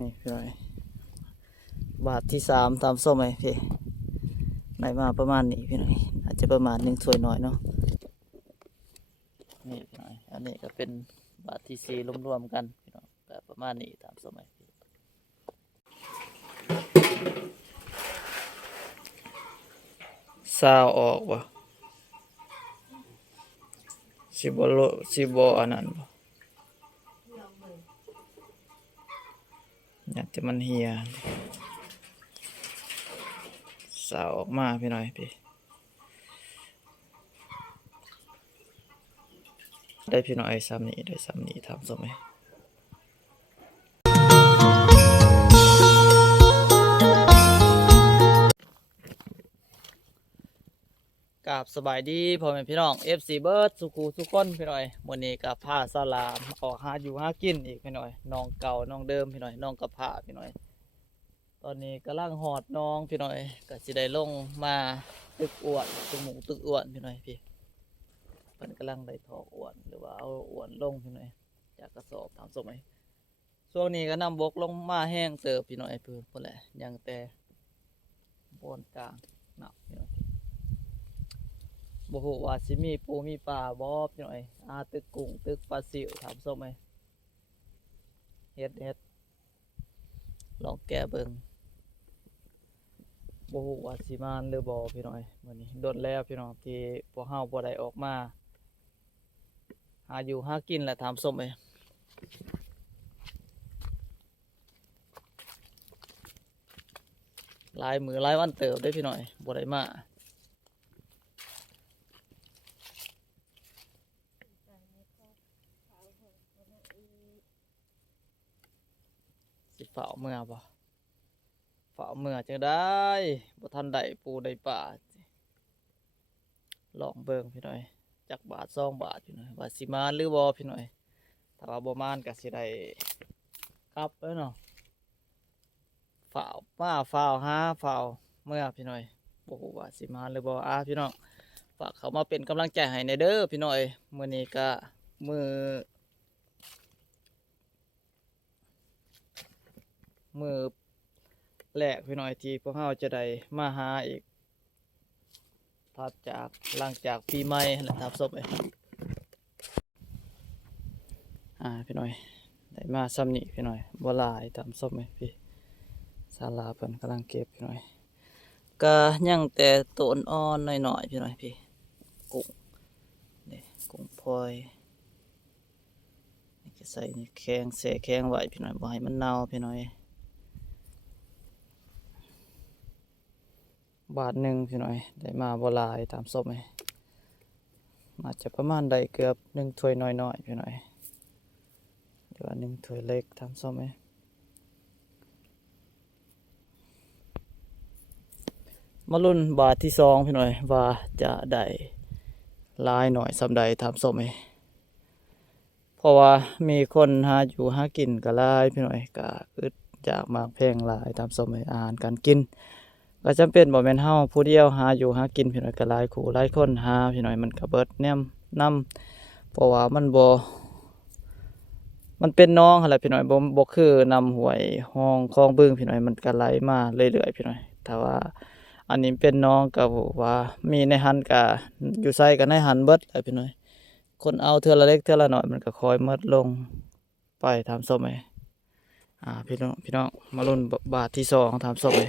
นี่พี่น้อยบาทที่สามตามส้มไหมพี่ไหนมาประมาณนี้พี่น้อยอาจจะประมาณ1 ถ้วยน้อยเนาะนี่พี่น้อยอันนี้ก็เป็นบาทที่สี่รวมๆกันพี่น้องก็ประมาณนี้ตามส้มไหมซาวออกวะสิบอันนั้นบ่อยากจะมันเฮียซาวออกมาพี่น้อยพี่ได้พี่น้อยซ้ำนี้ได้ซ้ำนี้ทำสมัยกราบสบายดีพ่อแม่พี่น้อง FC เบิร์ดสุขุสุขคนพี่น้อยวันนี้กับผ้าสลามออกหาอยู่หากินอีกพี่น้อยน้องเก่าน้องเดิมพี่น้อยน้องกับผ้าพี่น้อยตอนนี้กำลังหอดน้องพี่น้อยก็สิได้ลงมาตึกอ้วนตึกหมูตึกอ้วนพี่น้อยพี่มันกำลังได้ถอกอ้วนหรือว่าเอาอ้วนลงพี่น้อยจากกระสอบทำสมัยช่วงนี้ก็นำบกลงมาแห้งเติบพี่น้อยเพื่อนแหละยังแต่บนกลางหนักพี่น้อยบ่ฮู้ว่าสิมีปูมีปลาบ่พี่น้อยตึกกุ้งตึกปลาซิวถามส้มไหมเฮ็ดลองแก้เบิ่งบ่ฮู้ว่าสิมานหรือบ่พี่น้อยมื้อนี้โดนแล้วพี่น้องที่พวกเฮาบ่ได้ออกมาหาอยู่หากินแหละถามส้มไหมหลายมื้อหลายวันเติบได้พี่น้อยบ่ได้มาสิฝ่าเมื่อบ่ฝ่าเมื่อจังได้บ่ทันได้ปูได้ปลาลองเบิ่งพี่น้อยจักบาท2 บาทพี่น้อยว่าสิมานหรือบ่พี่น้อยถ้าว่าบ่มานก็สิได้กลับแล้วเนาะฝ่าวมาฝ่าวหาฝ่าวเมื่อพี่น้อยบ่ฮู้ว่าสิมานหรือบ่พี่น้องฝากเขามาเป็นกำลังใจให้ในเด้อพี่น้อยมื้อนี้ก็มือแรกพี่น้อยที่พวกเราจะได้มาหาอีกถัดจากหลังจากปีใหม่และทับศพพี่น้อยได้มาซ้ำนี่พี่น้อยบ่หลายตามศพไหมพี่ศาลาเพิ่นกำลังเก็บพี่น้อยก็ยังแต่ต้นอ่อนน้อยๆพี่น้อยพี่กุ้งนี่กุ้งพลอยนี่ก็ใส่นี่แข็งแส่แข็งไว้พี่น้อยบ่ให้มันเน่าพี่น้อยบาทหนึ่งพี่น้อยได้มาบ่หลายตามศพไหมอาจจะประมาณได้เกือบ1 ถ้วยน้อยๆพี่น้อยหรือว่า1 ถ้วยเล็กตามศพไหมมาลุ้นบาทที่2พี่น้อยว่าจะได้หลายหน่อยสำใดตามศพไหมเพราะว่ามีคนหาอยู่หากินก็หลายพี่น้อยก็อึดจากมากแพงหลายตามศพไหมอาหารการกินก็จำเป็นบ่แม่นเฮาผู้เดียวหาอยู่หากินพี่น้อยก็หลายคู่หลายคนหาพี่น้อยมันก็เบิดแนมนำเพราะว่ามันเป็นน้องหั่นแหละพี่น้อยบ่คือนำห้วยห้องคลองบึงพี่น้อยมันก็ไหลมาเรื่อยๆพี่น้อยถ้าว่าอันนี้เป็นน้องก็ว่ามีในหันก็อยู่ไสก็ในหันเบิดแหละพี่น้อยคนเอาเทื่อละเล็กเทื่อละน้อยมันก็ค่อยหมดลงไปตามศพไหมพี่น้องมาลุ้นบาทที่2ตามศพไหม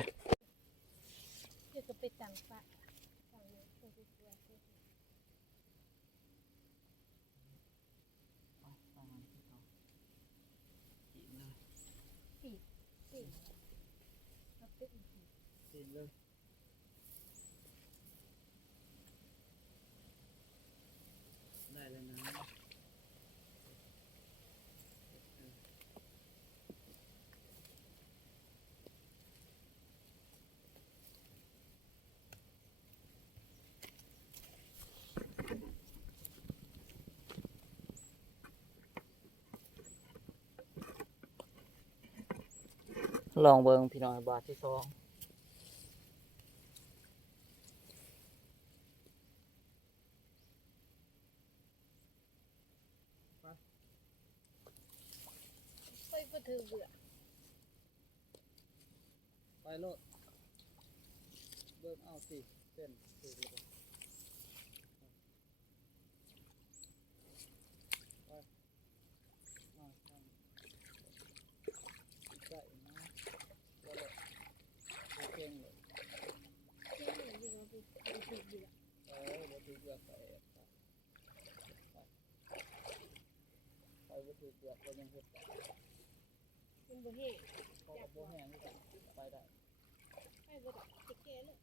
ได้แล้วนะลองเบิ่งพี่น้อยบาทที่2ไปก็ถือเบื่อ โลดเบิ่งเอาสิเส้นถูกหรือเปล่าไปมาทำใส่นะก็เลยเก่งเลยบ่ถูกเลือกไปบ่ถูกเลือกก็ยังเฮ็ดได้ มันบ่แห้ง พอกับบ่แห้งนี่กันไปได้ ไปบ่ได้จะแก่เลย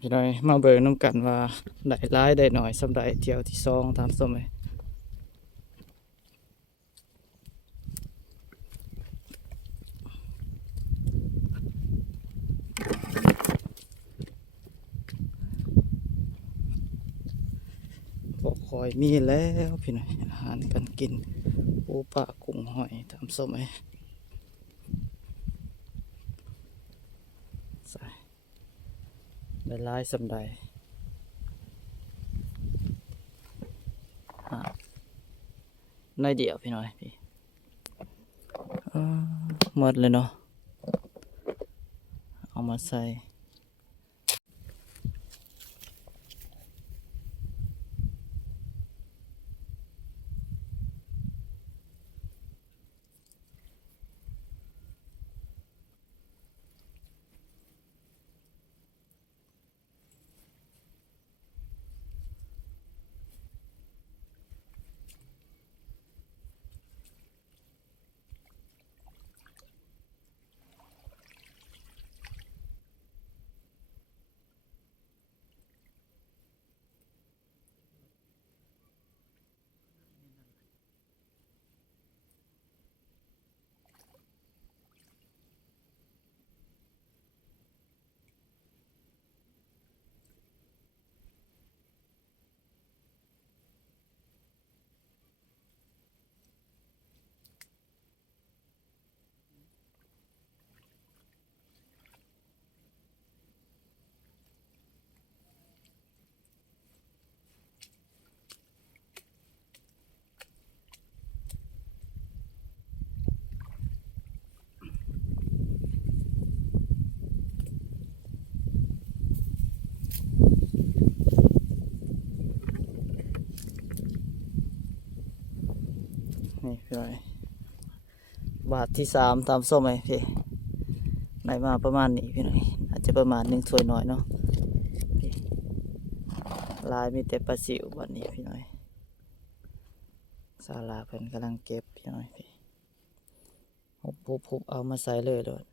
พี่น้อยมาเบิ่งน้ำกันว่าได้ร้ายได้หน่อยสำใดเที่ยวที่สองตามส้มเลยบอกคอยมีแล้วพี่น้อยอาหารการกินปูปลากุ้งหอยตามส้มเลยใส่ได้ร้ายสำใดในเดียวพี่น้อยพี่หมดเลยเนาะเอามาใส่นี่พี่น้อยบาทที่สามตามส้มเลยพี่ได้มาประมาณนี้พี่น้อยอาจจะประมาณ1 ถ้วยน้อยเนาะพี่ลายมีแต่ปลาซิววันนี้พี่น้อยศาลาเพิ่นกำลังเก็บพี่น้อยพี่หุบเอามาใส่เลยโดด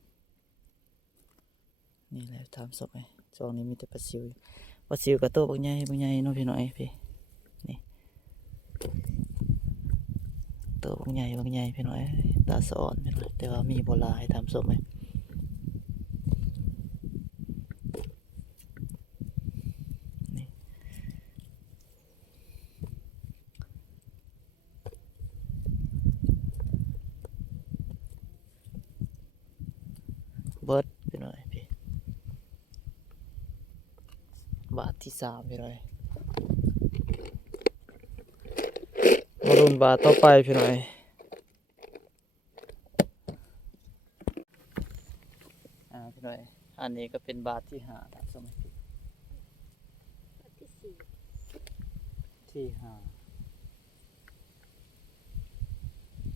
นี่แหละตามส้มเลยช่วงนี้มีแต่ปลาซิวกับโต๊ะบางใหญ่เนาะพี่น้อยพี่นี่โต๊ะบางใหญ่พี่น้อยตาสอนพี่น้อยแต่ว่ามีโบหลายตามส้มเลยเบิร์ดพี่น้อยพี่บาทที่สามพี่น้อยมาลุ้นบาทต่อไปพี่น้อยพี่น้อยอันนี้ก็เป็นบาทที่ห้าครับสมัย อันที่สี่ ที่ห้า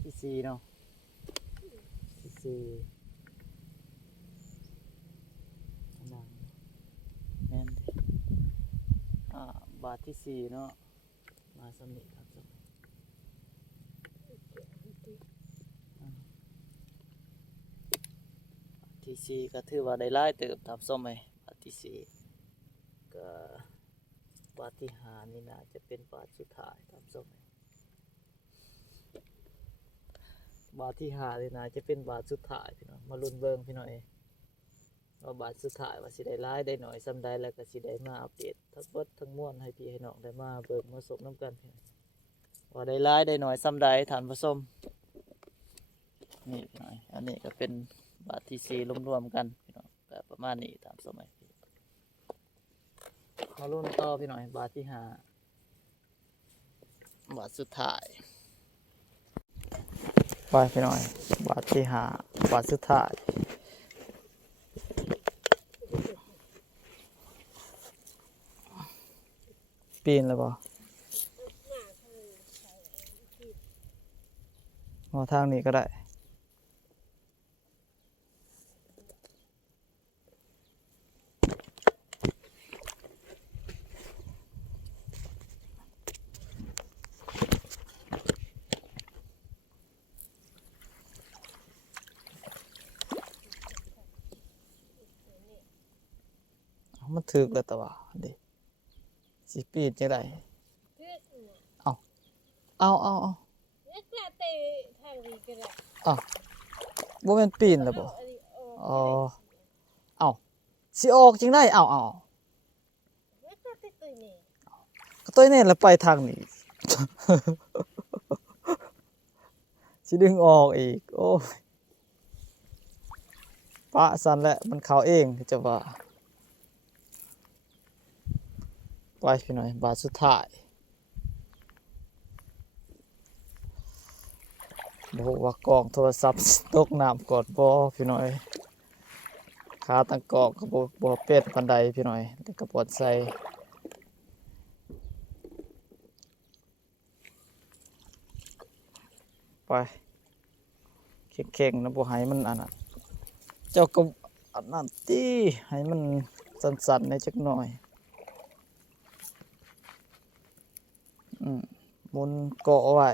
ที่สี่เนาะที่สี่นั่งแม่นดิบาทที่สี่เนาะมาสมิครับสมัยที่สี่ก็ถือว่าได้หลายเติบตามสมัยบาทที่สี่ก็บาทที่ห้านี่น่าจะเป็นบาทสุดท้ายตามสมัยบาทที่ห้านี่น่าจะเป็นบาทสุดท้ายพี่น้องมาลุ้นเบิ่งพี่น้องว่าบาทสุดท้ายว่าสิได้หลายได้หน่อยซำใดแล้วก็สิได้มาอัปเดตทั้งเบิดทั้งมวลให้พี่ให้น้องได้มาเบิ่งมาชมน้ำกันพี่น้องว่าได้หลายได้หน่อยซำใดท่านผู้ชมนี่พี่น้องอันนี้ก็เป็นบาทที่สี่รวมๆกันพี่น้องก็ประมาณนี้ตามสมัยพี่มาลุ้นต่อพี่น้องบาทที่ห้าบาทสุดท้ายไปพี่น้องบาทที่ห้าบาทสุดท้ายปีนแล้วบ่มาทางนี้ก็ได้มัน ถึกแล้วแต่ว่าดิสิปีนจังได๋ เพื่อนน่ะ เอา แล้วจะเตะทางนี้ก็ได้ บ่แม่นปีนแล้วบ่ เอาอันนี้ออก อ๋อเอาสิออกจังได๋เอา แล้วจะเตะตัวนี้ ก็ตัวนี้แล้วไปทางนี้ สิดึงออกอีก โอ้ยปะสั่นแหละมันเข้าเองจะว่าไปพี่หน่อยบาทสุดท้ายบ่ฮู้ว่ากล้องโทรศัพท์สิตกน้ำก่อนบ่พี่หน่อยขาตั้งกล้องก็บ่เป็ดปานใดพี่หน่อยแต่ก็ปลอดใส่ไปเข่งๆนะบ่ให้มันอันนั้นเจ้าก็อันนั้นติให้มันสั่นๆในจักหน่อยหมุนเกาะไว้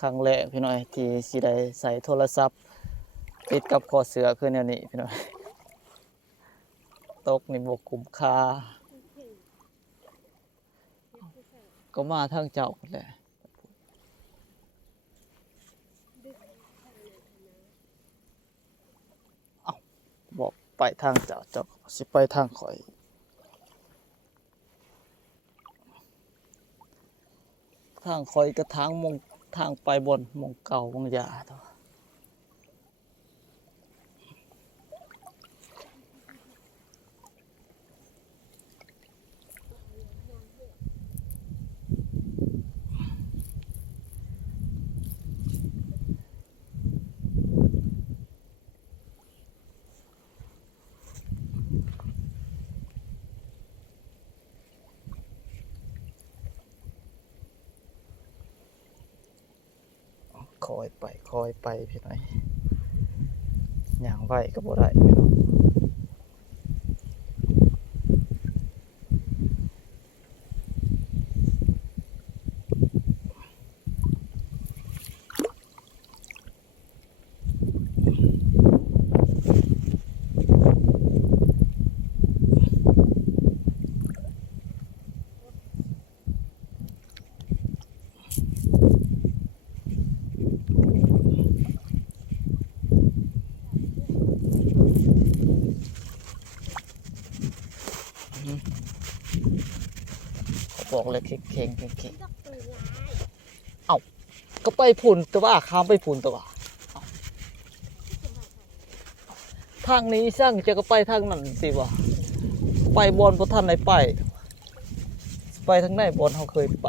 ครั้งแรกพี่น้อยที่สิได้ใส่โทรศัพท์ติดกับคอเสือคือแนวนี้พี่น้อยตกนี่บ่คุ้มค่าก็มาทางเจ้าแหละบอกไปทางเจ้าเจ้าสิไปทางข่อยทางข่อยก็ทางมงทางไปบนมงเก่ามงยาตัวคอยไปพี่น้อยย่างไว้ก็บ่ได้พี่น้องบอกเลยเข่ง ดอกตัวร้าย ก็ไปพุ่นแต่ว่าข้ามไปพุ่นแต่ว่าทางนี้สร้างจะก็ไปทางนั้นสิวะไปบอนพระท่านไหนไปทางไหนบอนเขาเคยไป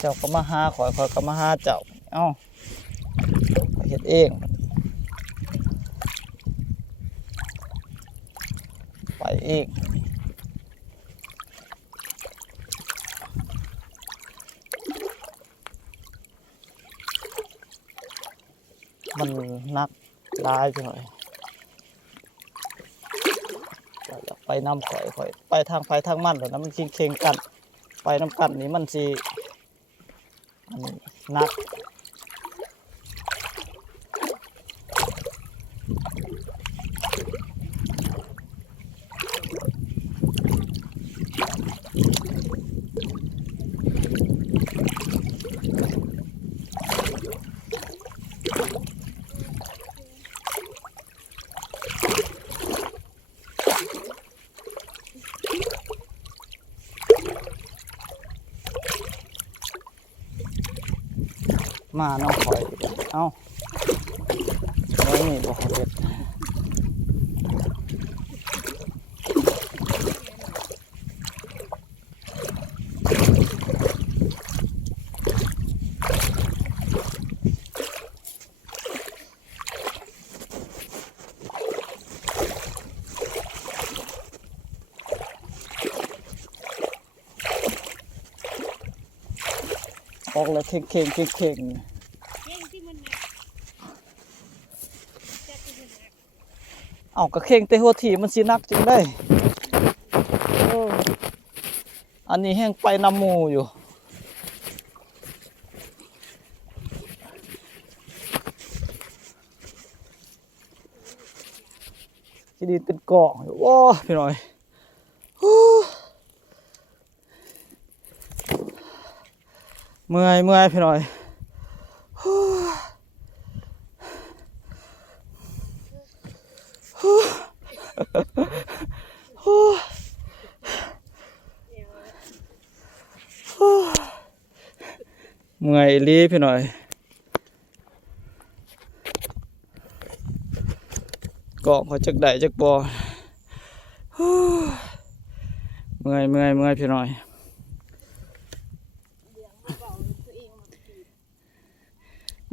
เจ้าก็มาหาข่อยก็มาหาเจ้าเอ้าข้อยเฮ็ดเองไปเองมันนักได้จังหน่อยอยากไปน้ำข่อยไปทางไฟทางมันแต่น้ำมันเค็งกันไปน้ำกันนี่มันสิอันนี้นักมาน้ำข่อยเอ้าไม่มีบ่เขาเฮ็ด อกแล้วเข่งเข่งเข่งเข่ง เข่งที่มันหนักจับที่มันหนัก เอากระเข่งแต่หัวถีมันสินักจึงได้โอ้อันนี้แห้งไปนำหมูอยู่ที่ดินเป็นกองอยู่โอ้พี่หน่อยฮู้เมื่อยพี่หน่อยฮู้ฮู้ฮู้ฮู้เมื่อยอีหลีพี่หน่อยกองเขาจักได้จักบ่ฮู้เมื่อยพี่หน่อย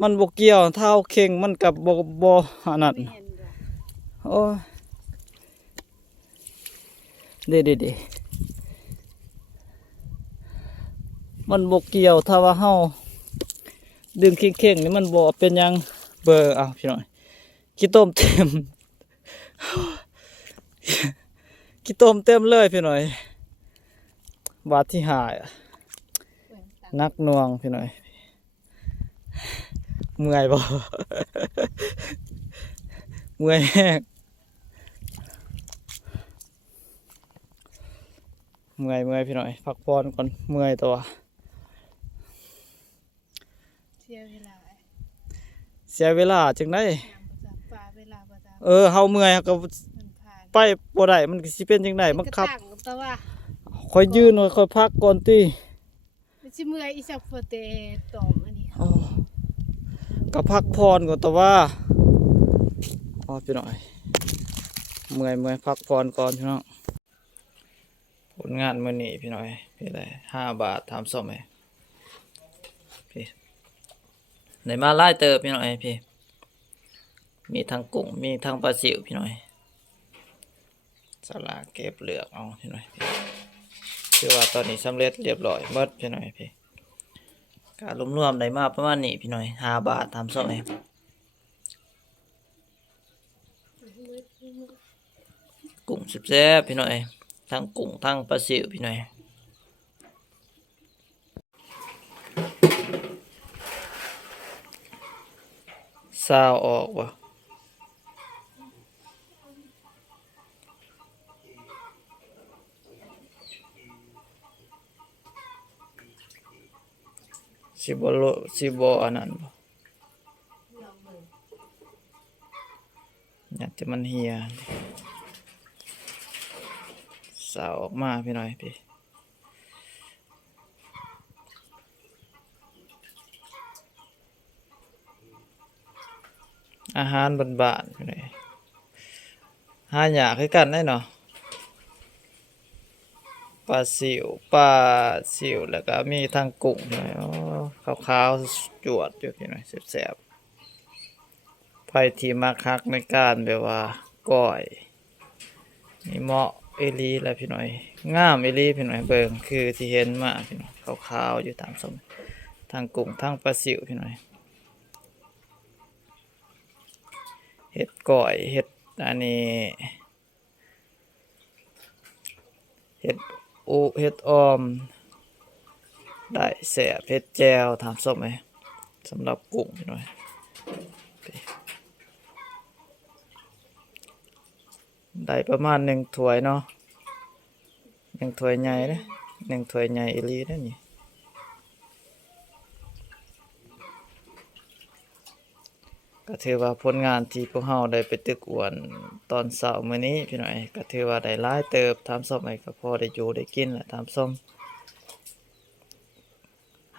มันบกเกี่ยวเท้าเข่งมันกับบอันนั้นโอ้ยเด็มันบกเกี่ยวถ้าว่าเฮาดึงเข่งนี่มันบ่เป็นหยังเบอร์เอาพี่น้อยขี้ต้มเต็ม ขี้ต้มเต็มเลยพี่น้อยบาดที่หายนักหน่วงพี่น้อยเมื่อยบ่ เมื่อยแห้งเมื่อยพี่น้อยพักผ่อนก่อนเมื่อยตัว เสียเวลา เสียเวลาจังได้ ยามประจำป่าเวลาประจำ เฮาเมื่อยก็ มันผ่าน ไปบ่ได้มันก็สิเป็นจังได๋บังคับ กระตั้งแต่ว่า ค่อยยืนค่อยพักก่อนติ มันสิเมื่อยอีสักโฟเตตอมอันนี้ โอ้ก็พักผ่อนก่อนแต่ว่าพี่น้อยเมื่อยพักผ่อนก่อนพี่น้องผลงานมื้อนี้พี่น้อยพี่ได้5 บาททำซ่อมให้พี่ได้มาหลายเติบพี่น้อยพี่มีทั้งกุ้งมีทั้งปลาซิวพี่น้อยสลากเก็บเลือกเอาพี่น้อยพี่คือว่าตอนนี้สำเร็จเรียบร้อยหมดพี่น้อยพี่การรวมๆได้มาประมาณนี้พี่น้อย5 บาททำซ่อมให้กุ้งแซ่บๆพี่น้อยทั้งกุ้งทั้งปลาซิวพี่น้อยซาวออกบ่สิบ่อันนั้นบ่อยากจะมันเหี่ยซาวออกมาพี่น้อยพี่อาหารบ้านๆพี่น้อยหาหยากคือกันได้เนาะปลาซิวแล้วก็มีทั้งกุ้งพี่น้อยขาวๆจวดอยู่พี่น้อยแซ่บๆไผที่มักคักในการแบบว่าก้อยนี่เหมาะอีหลีแหละพี่น้อยงามอีหลีพี่น้อยเบิ่งคือที่เห็นมาพี่น้อยขาวๆอยู่ตามส้มทั้งกุ้งทั้งปลาซิวพี่น้อยเฮ็ดก้อยเฮ็ดอันนี้เฮ็ดออมได้แซ่บเฮ็ดแจ่วถามส้มไหมสำหรับกุ้งพี่น้อยได้ประมาณ1 ถ้วยเนาะ1 ถ้วยใหญ่เด้1 ถ้วยใหญ่อีหลีเด้อนี่ก็ถือว่าผลงานที่พวกเราได้ไปตึกอวนตอนเช้ามื้อนี้พี่น้อยก็ถือว่าได้หลายเติบถามส้มให้ก็พอได้อยู่ได้กินแหละถามส้ม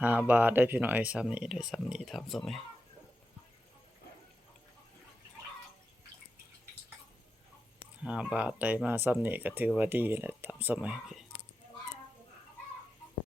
5 บาทได้พี่น้อยซ้ำนี้ได้ซ้ำนี้ถามส้มให้5 บาทได้มาซ้ำนี้ก็ถือว่าดีแหละถามส้มให้พี่